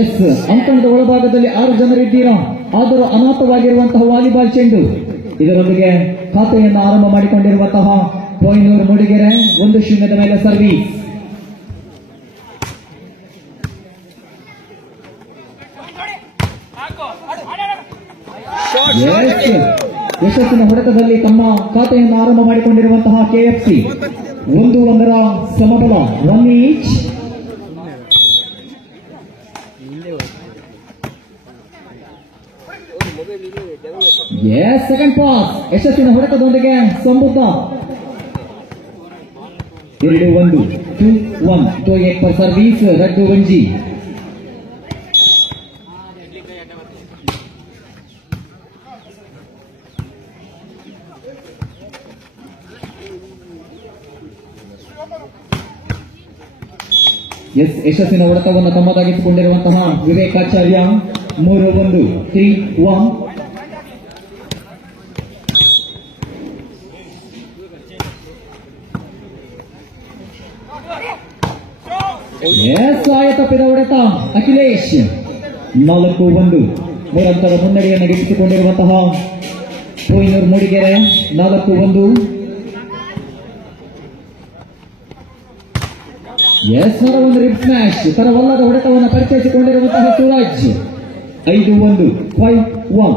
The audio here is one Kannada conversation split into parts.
ಎಸ್, ಅಂಕಣದ ಒಳಭಾಗದಲ್ಲಿ 6 ಜನರಿದ್ದೀರಾ. ಆದರೂ ಅನಾಥವಾಗಿರುವಂತಹ ವಾಲಿಬಾಲ್ ಚೆಂಡು. ಇದರೊಂದಿಗೆ ಖಾತೆಯನ್ನು ಆರಂಭ ಮಾಡಿಕೊಂಡಿರುವಂತಹ ಕೊಯ್ನೂರು ಮೂಡಿಗೆರೆ 1-0 ಮೇಲೆ ಸರ್ವೀಸ್. ಯಶಸ್ಸಿನ ಹೊಡೆತದಲ್ಲಿ ತಮ್ಮ ಖಾತೆಯನ್ನು ಆರಂಭ ಮಾಡಿಕೊಂಡಿರುವಂತಹ ಕೆಎಫ್ಸಿ 1-1 ಸಮಬಲ 1 ಈಚ್. ಸೆಕೆಂಡ್ ಪಾಸ್ ಯಶಸ್ಸಿನ ಹೊಡೆತದೊಂದಿಗೆ ಸಮೃದ್ಧ 2-1 2-1 2-8 ಫಾರ್ ಸರ್ವೀಸ್. ರಡ್ಡು ವಂಜಿ. ಯಶಸ್ಸಿನ ಹೊಡೆತವನ್ನು ತಮ್ಮದಾಗಿಸಿಕೊಂಡಿರುವಂತಹ ವಿವೇಕಾಚಾರ್ಯ 3-1 3-1. ಆಯ ತಪ್ಪಿದ ಹೊಡೆತ ಅಖಿಲೇಶ್ 4-1 ಮೂರಂತರ ಮುನ್ನಡೆಯನ್ನು ಗಿಟ್ಟಿಸಿಕೊಂಡಿರುವಂತಹ ಕೊಯ್ನೂರು ಮೂಡಿಗೆರೆ 4-1. ಒಂದು ರಿಬ್ ಸ್ಮ್ಯಾಶ್ ತರವಲ್ಲದ ಹೊಡೆತವನ್ನು ಪರಿಚಯಿಸಿಕೊಂಡಿರುವಂತಹ ಸೂರಜ್ 5-1 5-1.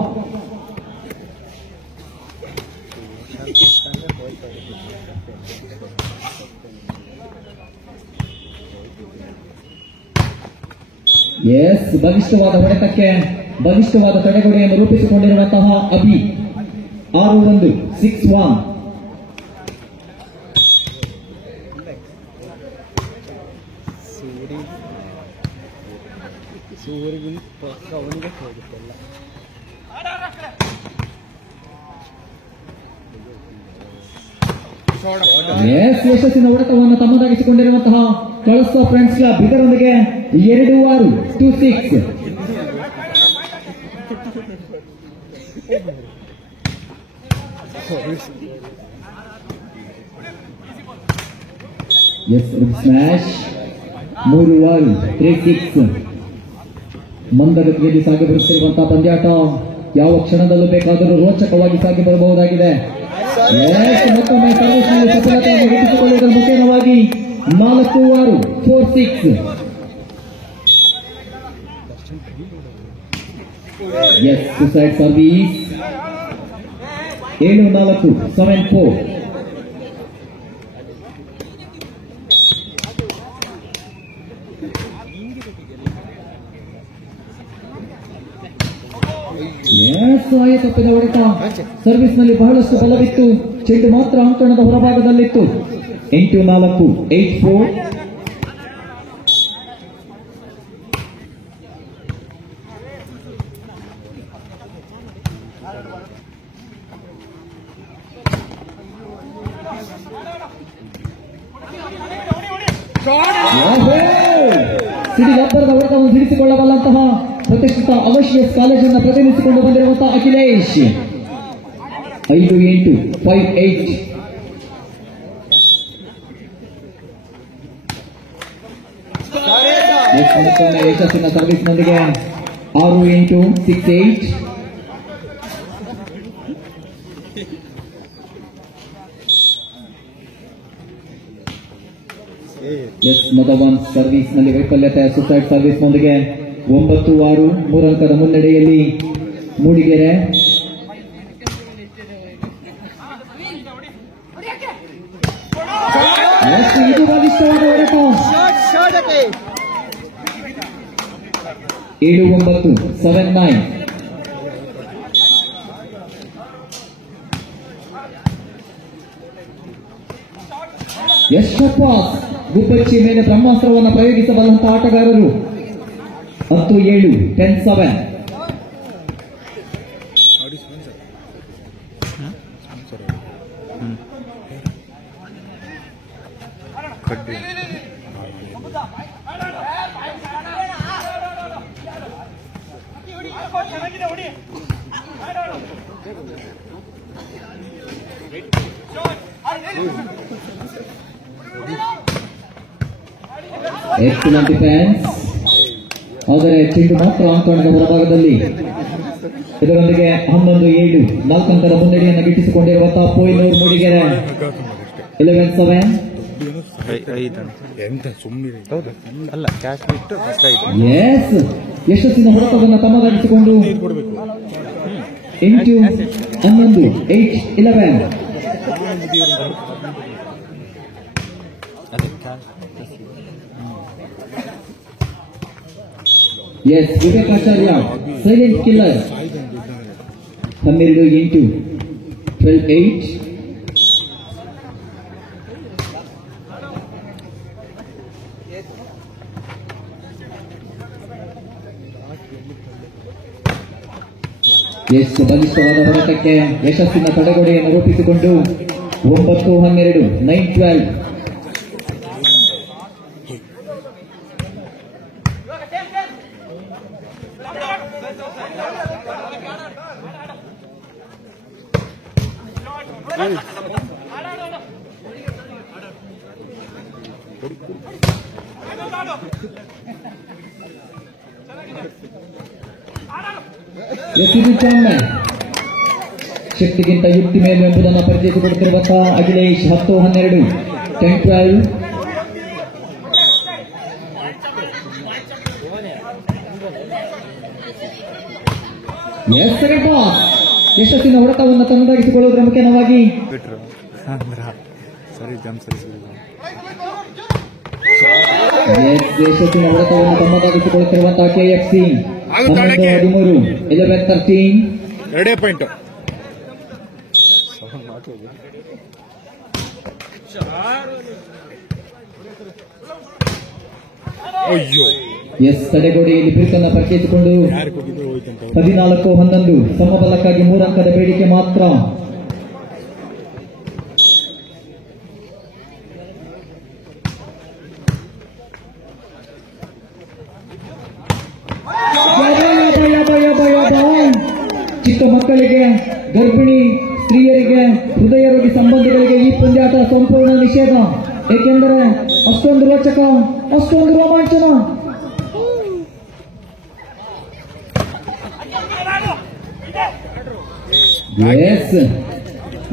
ಬಲಿಷ್ಠವಾದ ಹೊಡೆತಕ್ಕೆ ಬಲಿಷ್ಠವಾದ ತಡೆಗೋಡೆಯನ್ನು ರೂಪಿಸಿಕೊಂಡಿರುವಂತಹ ಅಭಿ 6-1 6-1. ಯಶಸ್ಸಿನ ಹೊಡೆತವನ್ನು ತಮ್ಮದಾಗಿಸಿಕೊಂಡಿರುವಂತಹ ಕಳಸ ಫ್ರೆಂಡ್ಸ್ ಕ್ಲಬ್ ಇದರೊಂದಿಗೆ 2-6 2-6. ಸ್ಮ್ಯಾಶ್ 3-6 3-6. ಮಂದಗತಿಯಲ್ಲಿ ಸಾಗಿ ಬರುತ್ತಿರುವಂತಹ ಪಂದ್ಯಾಟ ಯಾವ ಕ್ಷಣದಲ್ಲೂ ಬೇಕಾದರೂ ರೋಚಕವಾಗಿ ಸಾಗಿ ಬರಬಹುದಾಗಿದೆ. ಮತ್ತೊಮ್ಮೆ ಸರ್ವಿಸ್ನಲ್ಲಿ ಸಫಲತೆಯನ್ನು ಗಿಟ್ಟಿಸಿಕೊಳ್ಳುವುದರ ಮುಖೇನವಾಗಿ 4-6 4-6. Suicide service 7-4 7-4. ಆಯ ತಪ್ಪಿದ ಹೊಡೆತ. ಸರ್ವಿಸ್ನಲ್ಲಿ ಬಹಳಷ್ಟು ಬಲವಿತ್ತು, ಚೆಂಡು ಮಾತ್ರ ಅಂಕಣದ ಹೊರಭಾಗದಲ್ಲಿತ್ತು. 8-4 8-4. ಸಿಡಿಗಬ್ಬರದ ಹೊಡೆತವನ್ನು ಸಿಡಿಸಿಕೊಳ್ಳಬಲ್ಲಂತಹ ಪ್ರತಿಷ್ಠಿತ ಅವಶ್ಯಸ್ ಕಾಲೇಜನ್ನು ಪ್ರತಿನಿಧಿಸಿಕೊಂಡು ಬಂದಿರುವಂತಹ ಅಖಿಲೇಶ್ 5-8 5-8. ಯಶಸ್ಸಿನ ಸರ್ವಿಸ್ನೊಂದಿಗೆ 6-8 6-8. ಮೊದಲ ಸರ್ವಿಸ್ನಲ್ಲಿ ವೈಫಲ್ಯತೆ. ಸುಸೈಡ್ ಸರ್ವಿಸ್ನೊಂದಿಗೆ 9-6 3 ಅಂಕದ ಮುನ್ನಡೆಯಲ್ಲಿ ಮೂಡಿಗೆರೆ. ಇದು ಬಲಿಷ್ಠವಾದ ಹೊಡೆತ. 7-9 7-9. ಯಶಪ್ಪ ಗುಬ್ಬಚ್ಚಿ ಮೇಲೆ ಬ್ರಹ್ಮಾಸ್ತ್ರವನ್ನು ಪ್ರಯೋಗಿಸಬಲ್ಲಂತಹ ಆಟಗಾರರು. 10-7 10-7. Excellent defense. ಆದರೆ ಚೆಂಡು ಮಾತ್ರ ಅಂಕಣದ ಹೊರಭಾಗದಲ್ಲಿ. ಇದರೊಂದಿಗೆ 11-7 4 ಅಂಕದ ಮುನ್ನಡೆಯನ್ನು ಗಿಟ್ಟಿಸಿಕೊಂಡಿರುವಂತಹ ಕೊಯ್ನೂರು ಮೂಡಿಗೆರೆ 11-7. ಯಶಸ್ಸಿನ ಹೊಡೆತವನ್ನು ತಮ್ಮದಾಗಿಸಿಕೊಂಡು 8-11 8-11. ವಿವೇಕಾಚಾರ್ಯ ಸೈಲೆಂಟ್ ಕಿಲ್ಲರ್ 12-8 12-8. ಬಲಿಷ್ಠವಾದ ಹೋರಾಟಕ್ಕೆ ಯಶಸ್ಸಿನ ತಡೆಗೋಡೆಯನ್ನು ರೂಪಿಸಿಕೊಂಡು 9-12 9-12. ಶಕ್ತಿಗಿಂತ ಯುಕ್ತಿ ಮೇಲು ಎಂಬುದನ್ನು ಪರಿಚಯಿಸಿಕೊಡುತ್ತಿರುವಂತಹ ಅಖಿಲೇಶ್ 10-12 10-12. ಯಶಸ್ಸಿನ ಹೊಡೆತವನ್ನು ತನ್ನದಾಗಿಸಿಕೊಳ್ಳುವುದರ ಮುಖ್ಯವಾಗಿ ಯಶಸ್ಸಿನ ಹೊಡೆತವನ್ನು ತನ್ನದಾಗಿಸಿಕೊಳ್ಳುತ್ತಿರುವಂತಹ KFC 11-13 11-13. ತಡೆಗೋಡೆಯಲ್ಲಿ ಬಿರುಕನ್ನು ಪರಿಚಯಿಸಿಕೊಂಡು 14-11 ಸಮಬಲಕ್ಕಾಗಿ 3 ಅಂಕದ ಬೇಡಿಕೆ ಮಾತ್ರ. ಚಿಕ್ಕ ಮಕ್ಕಳಿಗೆ, ಗರ್ಭಿಣಿ ಸ್ತ್ರೀಯರಿಗೆ, ಹೃದಯ ರೋಗಿ ಸಂಬಂಧಿಗಳಿಗೆ ಈ ಪಂದ್ಯಾಟ ಸಂಪೂರ್ಣ ನಿಷೇಧ. ಏಕೆಂದರೆ ಅಷ್ಟೊಂದು ರೋಚಕ, ಅಷ್ಟೊಂದು ರೋಮಾಂಚನ.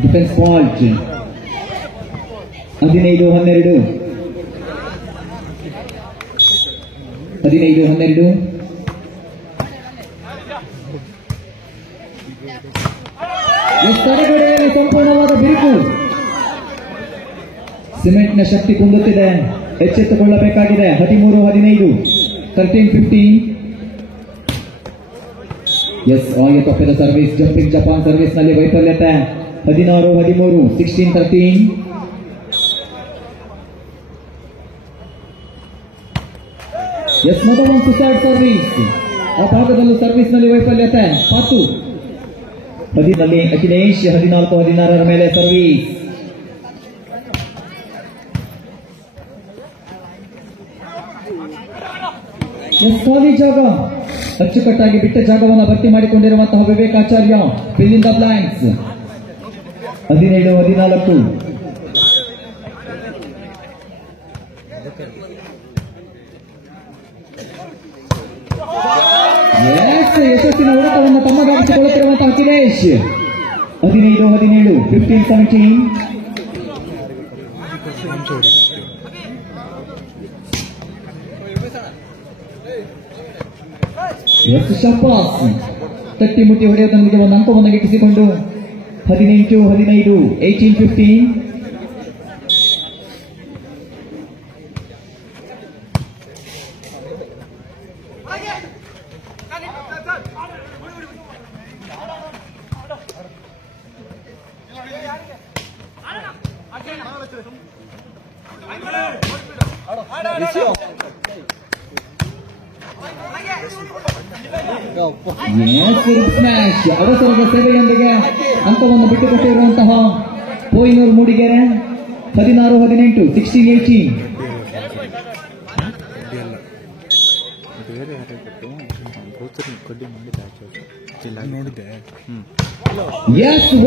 Defence fault 15-12 15-12. ತಡೆಗೋಡೆಯಲ್ಲಿ ಸಂಪೂರ್ಣವಾದ ಬಿರುಕು. ಸಿಮೆಂಟ್ನ ಶಕ್ತಿ ಕುಂದುತ್ತಿದೆ, ಎಚ್ಚೆತ್ತುಕೊಳ್ಳಬೇಕಾಗಿದೆ. 13-15 13-15. ಆಯ ತಪ್ಪಿದ ಸರ್ವಿಸ್, ಜಂಪಿಂಗ್ ಜಪಾನ್ ಸರ್ವಿಸ್ ನಲ್ಲಿ ವೈಫಲ್ಯತೆ. 16-13 16-13. ಮೊದಲ ಸುಸೈಡ್ ಸರ್ವಿಸ್, ಆ ಭಾಗದಲ್ಲೂ ಸರ್ವಿಸ್ ನಲ್ಲಿ ವೈಫಲ್ಯತೆ. 10 ಅಖಿಲೇಶ್ 14-16 ಮೇಲೆ ಸರ್ವಿಸ್. ಖಾಲಿ ಜಾಗ, ಅಚ್ಚುಕಟ್ಟಾಗಿ ಬಿಟ್ಟ ಜಾಗವನ್ನು ಭರ್ತಿ ಮಾಡಿಕೊಂಡಿರುವಂತಹ ವಿವೇಕಾಚಾರ್ಯ ಫಿಲ್ ಇನ್ ದ ಬ್ಲಾಂಕ್ಸ್. 17-14. ಯಶಸ್ಸಿನ ಹೊಡೆತವನ್ನು ತಮ್ಮದಾಗಿಸಿಕೊಳ್ಳುತ್ತಿರುವಂತಹ ಅಖಿಲೇಶ್ 15-17 15-17. ಶಪಾಸ್ ತಟ್ಟಿ ಮುಟ್ಟಿ ಹೊಡೆಯುವುದೊಂದಿಗೆ ಒಂದು ಅಂಕವನ್ನು ಗಿಟ್ಟಿಸಿಕೊಂಡು 18-15 18-15. ಅವಸರದ ಸೇವೆಯೊಂದಿಗೆ ಅಂಕವನ್ನು ಬಿಟ್ಟುಕೊಟ್ಟಿರುವಂತಹ ಕೊಯ್ನೂರು ಮೂಡಿಗೆರೆ 16-18 16-18.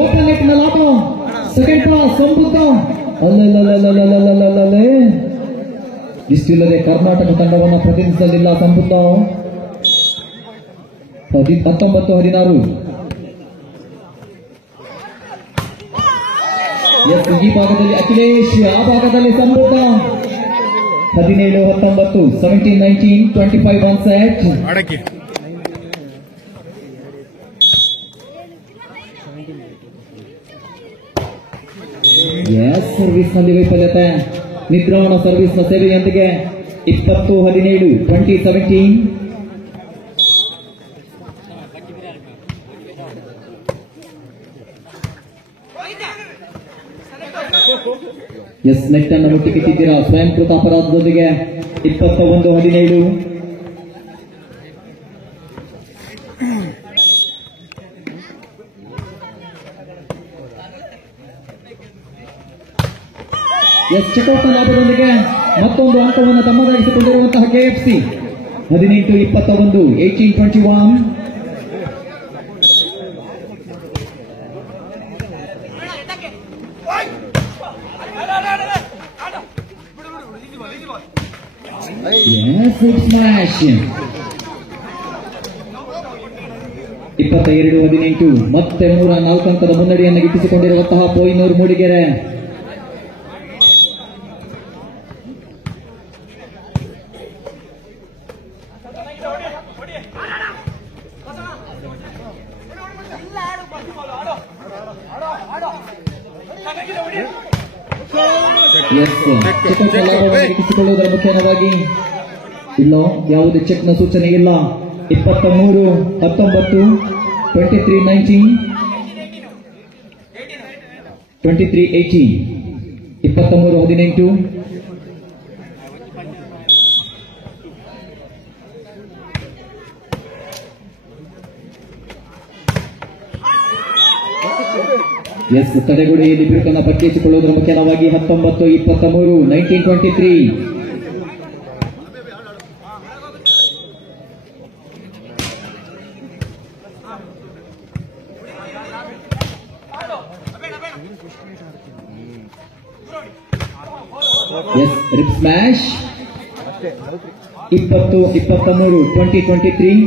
ಓಪನ್ ನೆಟ್ ನ ಲಾಭ. Second pass Sambuddha. ಇಷ್ಟಿಲ್ಲದೆ ಕರ್ನಾಟಕ ತಂಡವನ್ನು ಪ್ರತಿನಿಧಿಸಲಿಲ್ಲ ಸಂಬುದ್ಧ. 19-16. ಈ ಭಾಗದಲ್ಲಿ ಅಖಿಲೇಶ್, ಆ ಭಾಗದಲ್ಲಿ ಸಮೃದ್ಧ. 17-19, 17-19, 25 on set. ಸರ್ವಿಸ್ ನಲ್ಲಿ ವೈಫಲ್ಯತೆ. ನಿದ್ರಾಣ ಸರ್ವಿಸ್ ನ ಸೇವೆಯೊಂದಿಗೆ 20-17, 20-17. ನೆಟ್ ಅನ್ನು ಮುಟ್ಟಿಕ್ಕಿದ್ದೀರಾ ಸ್ವಯಂಕೃತ ಅಪರಾಧದೊಂದಿಗೆ. 21-17. ಚೆಕೌಟ್ ಲಾಭದೊಂದಿಗೆ ಮತ್ತೊಂದು ಅಂಕವನ್ನು ತಮ್ಮದಾಗಿಸಿಕೊಂಡಿರುವಂತಹ ಕೆಎಫ್ಸಿ. 18-21, 18-21. ಸ್ಮ್ಯಾಶ್. 22-18, ಮತ್ತೆ 3-4 ಅಂಕದ ಮುನ್ನಡೆಯನ್ನು ಗಿಟ್ಟಿಸಿಕೊಂಡಿರುವಂತಹ ಕೊಯ್ನೂರು ಮೂಡಿಗೆರೆ. ಗಿಟ್ಟಿಸಿಕೊಳ್ಳುವುದರ ಮುಖ್ಯವಾಗಿ ಇಲ್ಲೋ ಯಾವುದೇ ಚೆಕ್ನ ಸೂಚನೆ ಇಲ್ಲ. 23-19, 23-19, 23-18, 23-18. ತಡೆಗುಡಿಯಲ್ಲಿ ಬಿರುಕನ್ನು ಪಟ್ಟಿಸಿಕೊಳ್ಳುವುದರ ಮುಖ್ಯವಾಗಿ 19-23, 19-23. Rip smash. 20-23, 20-23.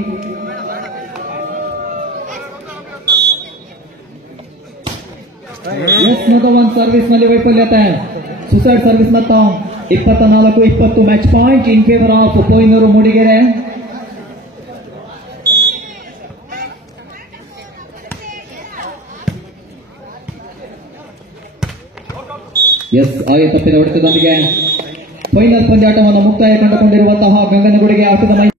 ಸರ್ವಿಸ್ ನಲ್ಲಿ ವೈಫಲ್ಯತೆ. ಸುಸೈಡ್ ಸರ್ವಿಸ್ ಮತ್ತು 24-20 match point in favour of Koynur Mudigere. ಆಯ ತಪ್ಪಿನ ಹೊಡೆತದೊಂದಿಗೆ ಫೈನಲ್ ಪಂದ್ಯಾಟವನ್ನು ಮುಕ್ತಾಯ ಕಂಡುಕೊಂಡಿರುವಂತಹ ಗಂಗನಗುಡಿಗೆ ಆಟದ